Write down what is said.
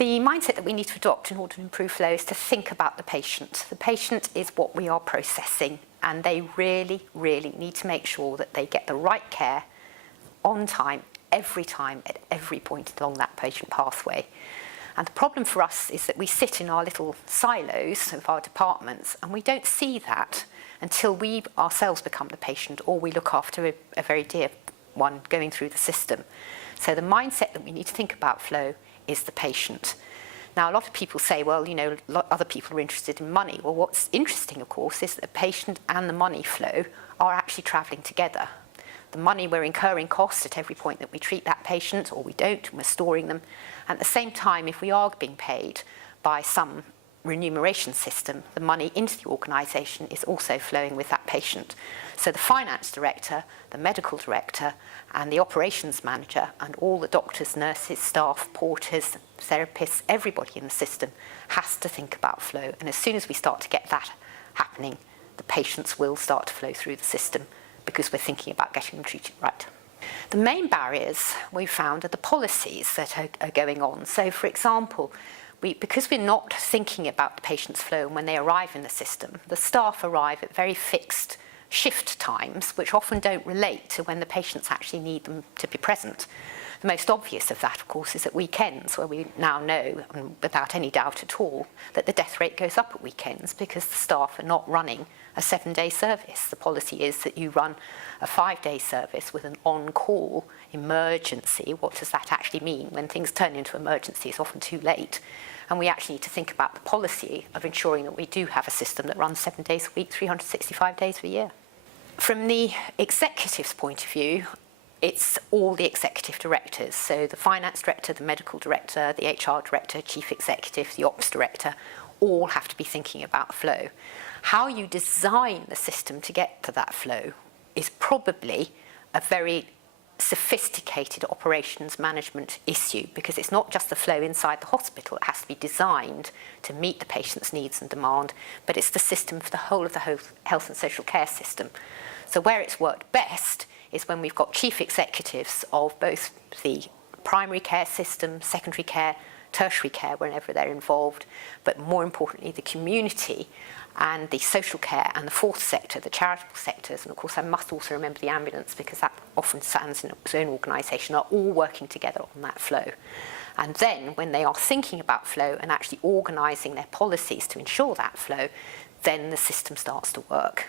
The mindset that we need to adopt in order to improve flow is to think about the patient. The patient is what we are processing, and they really, really need to make sure that they get the right care on time, at every point along that patient pathway. And the problem for us is that we sit in our little silos of our departments, and we don't see that until we ourselves become the patient, or we look after a very dear one going through the system. So the mindset that we need to think about flow is the patient. Now, a lot of people say, well, you know, other people are interested in money. Well, what's interesting, of course, is that the patient and the money flow are actually travelling together. The money, we're incurring costs at every point that we treat that patient, or we don't, and we're storing them. And at the same time, if we are being paid by some remuneration system, the money into the organisation is also flowing with that patient. So the finance director, the medical director, and the operations manager, and all the doctors, nurses, staff, porters, therapists, everybody in the system has to think about flow. And as soon as we start to get that happening, the patients will start to flow through the system, because we're thinking about getting them treated right. The main barriers we've found are the policies that are going on. So, for example, because we're not thinking about the patient's flow and when they arrive in the system, the staff arrive at very fixed shift times, which often don't relate to when the patients actually need them to be present. The most obvious of that, of course, is at weekends, where we now know, without any doubt at all, that the death rate goes up at weekends because the staff are not running a 7-day service. The policy is that you run a 5-day service with an on-call emergency. What does that actually mean? When things turn into emergency, it's often too late. And we actually need to think about the policy of ensuring that we do have a system that runs 7 days a week, 365 days a year. From the executive's point of view, it's all the executive directors. So the finance director, the medical director, the HR director, chief executive, the ops director, all have to be thinking about flow. How you design the system to get to that flow is probably a very sophisticated operations management issue, because it's not just the flow inside the hospital. It has to be designed to meet the patient's needs and demand, but it's the system for the whole of the health and social care system. So where it's worked best is when we've got chief executives of both the primary care system, secondary care, tertiary care, whenever they're involved, but more importantly, the community and the social care and the fourth sector, the charitable sectors, and of course I must also remember the ambulance, because that often stands in its own organisation, are all working together on that flow. And then when they are thinking about flow and actually organising their policies to ensure that flow, then the system starts to work.